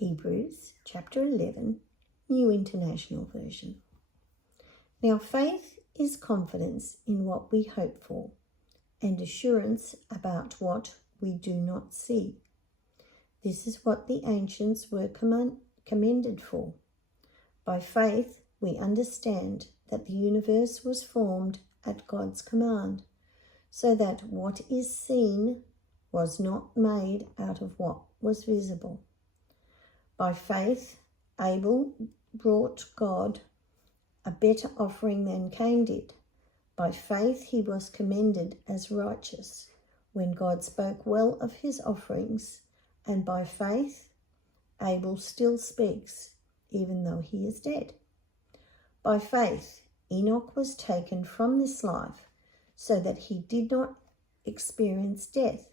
Hebrews chapter 11, New International Version. Now faith is confidence in what we hope for and assurance about what we do not see. This is what the ancients were commended for. By faith, we understand that the universe was formed at God's command, so that what is seen was not made out of what was visible. By faith, Abel brought God a better offering than Cain did. By faith, he was commended as righteous when God spoke well of his offerings, and by faith, Abel still speaks, even though he is dead. By faith, Enoch was taken from this life so that he did not experience death.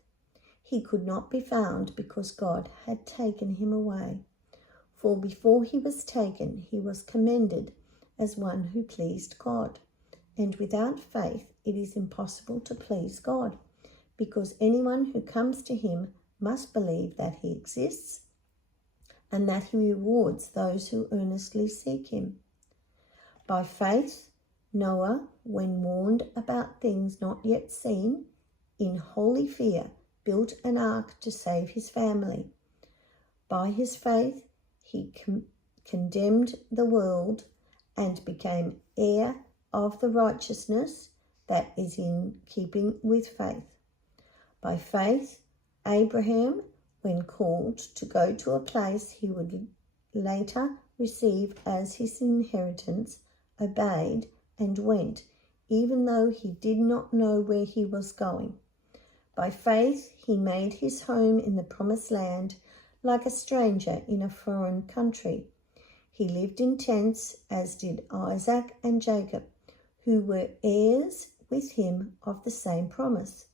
He could not be found because God had taken him away. For before he was taken, he was commended as one who pleased God. And without faith, it is impossible to please God, because anyone who comes to him must believe that he exists and that he rewards those who earnestly seek him. By faith, Noah, when warned about things not yet seen, in holy fear, built an ark to save his family. By his faith, he condemned the world and became heir of the righteousness that is in keeping with faith. By faith, Abraham, when called to go to a place he would later receive as his inheritance, obeyed and went, even though he did not know where he was going. By faith, he made his home in the promised land like a stranger in a foreign country. He lived in tents, as did Isaac and Jacob, who were heirs with him of the same promise.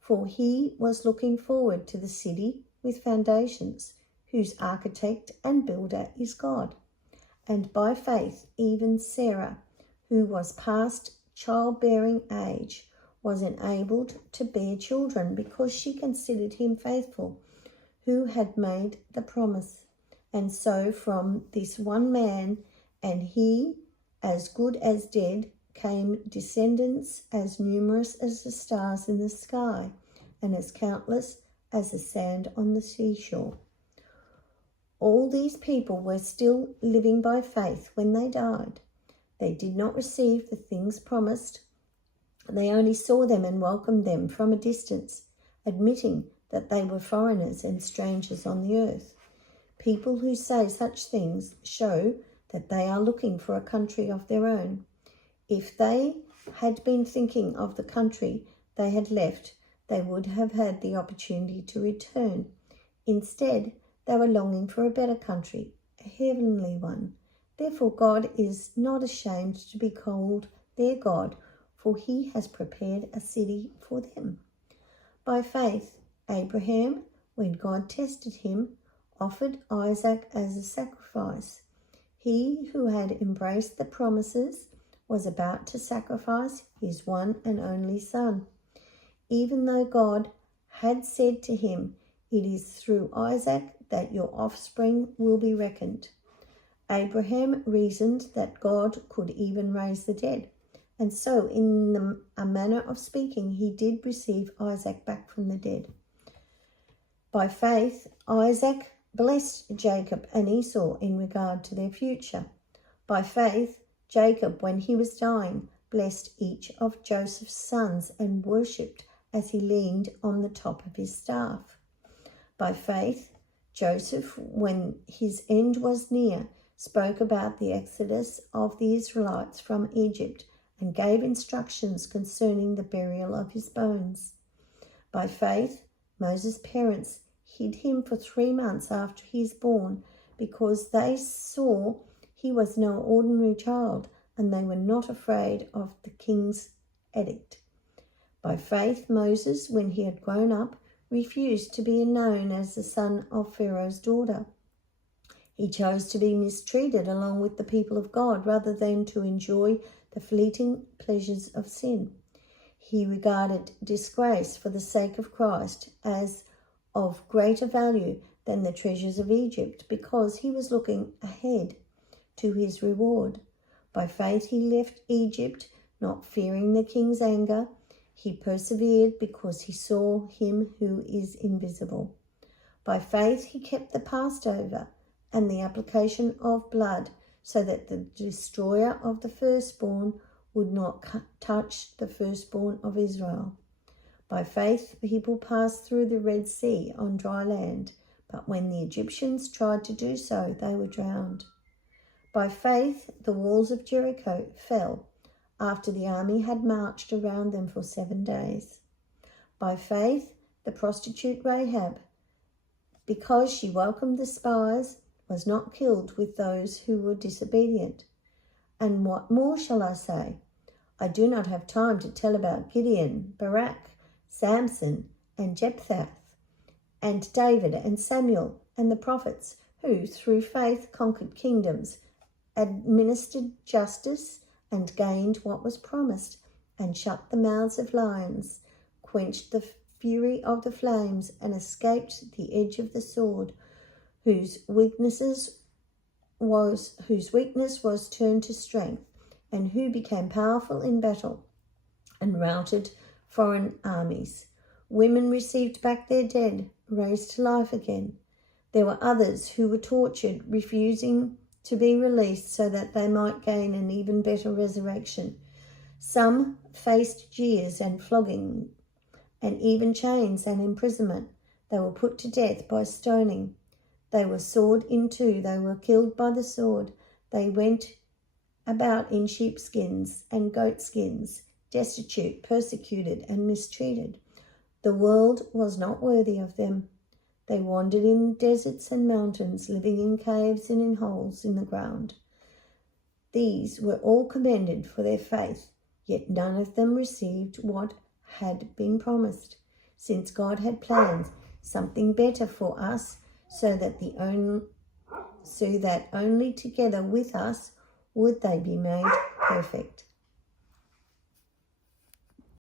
For he was looking forward to the city with foundations, whose architect and builder is God. And by faith, even Sarah, who was past childbearing age, was enabled to bear children because she considered him faithful, who had made the promise. And so from this one man, and he as good as dead, came descendants as numerous as the stars in the sky, and as countless as the sand on the seashore. All these people were still living by faith when they died. They did not receive the things promised. They only saw them and welcomed them from a distance, admitting that they were foreigners and strangers on the earth. People who say such things show that they are looking for a country of their own. If they had been thinking of the country they had left, they would have had the opportunity to return. Instead, they were longing for a better country, a heavenly one. Therefore, God is not ashamed to be called their God, for he has prepared a city for them. By faith, Abraham, when God tested him, offered Isaac as a sacrifice. He who had embraced the promises was about to sacrifice his one and only son, even though God had said to him, "It is through Isaac that your offspring will be reckoned." Abraham reasoned that God could even raise the dead, and so in a manner of speaking, he did receive Isaac back from the dead. By faith, Isaac blessed Jacob and Esau in regard to their future. By faith, Jacob, when he was dying, blessed each of Joseph's sons and worshipped as he leaned on the top of his staff. By faith, Joseph, when his end was near, spoke about the exodus of the Israelites from Egypt and gave instructions concerning the burial of his bones. By faith, Moses' parents hid him for 3 months after he was born because they saw he was no ordinary child, and they were not afraid of the king's edict. By faith, Moses, when he had grown up, refused to be known as the son of Pharaoh's daughter. He chose to be mistreated along with the people of God rather than to enjoy the fleeting pleasures of sin. He regarded disgrace for the sake of Christ as of greater value than the treasures of Egypt, because he was looking ahead to his reward. By faith he left Egypt, not fearing the king's anger. He persevered because he saw him who is invisible. By faith he kept the Passover and the application of blood, so that the destroyer of the firstborn would not touch the firstborn of Israel. By faith people passed through the Red Sea on dry land, but when the Egyptians tried to do so, they were drowned. By faith the walls of Jericho fell after the army had marched around them for 7 days. By faith the prostitute Rahab, because she welcomed the spies, was not killed with those who were disobedient. And what more shall I say? I do not have time to tell about Gideon, Barak, Samson, and Jephthah, and David and Samuel and the prophets, who through faith conquered kingdoms, administered justice, and gained what was promised, and shut the mouths of lions, quenched the fury of the flames, and escaped the edge of the sword, whose weakness was turned to strength, and who became powerful in battle and routed foreign armies. Women received back their dead, raised to life again. There were others who were tortured, refusing to be released so that they might gain an even better resurrection. Some faced jeers and flogging, and even chains and imprisonment. They were put to death by stoning. They were sawed in two. They were killed by the sword. They went about in sheepskins and goatskins, destitute, persecuted, and mistreated. The world was not worthy of them. They wandered in deserts and mountains, living in caves and in holes in the ground. These were all commended for their faith, yet none of them received what had been promised, since God had planned something better for us, so that only together with us would they be made perfect.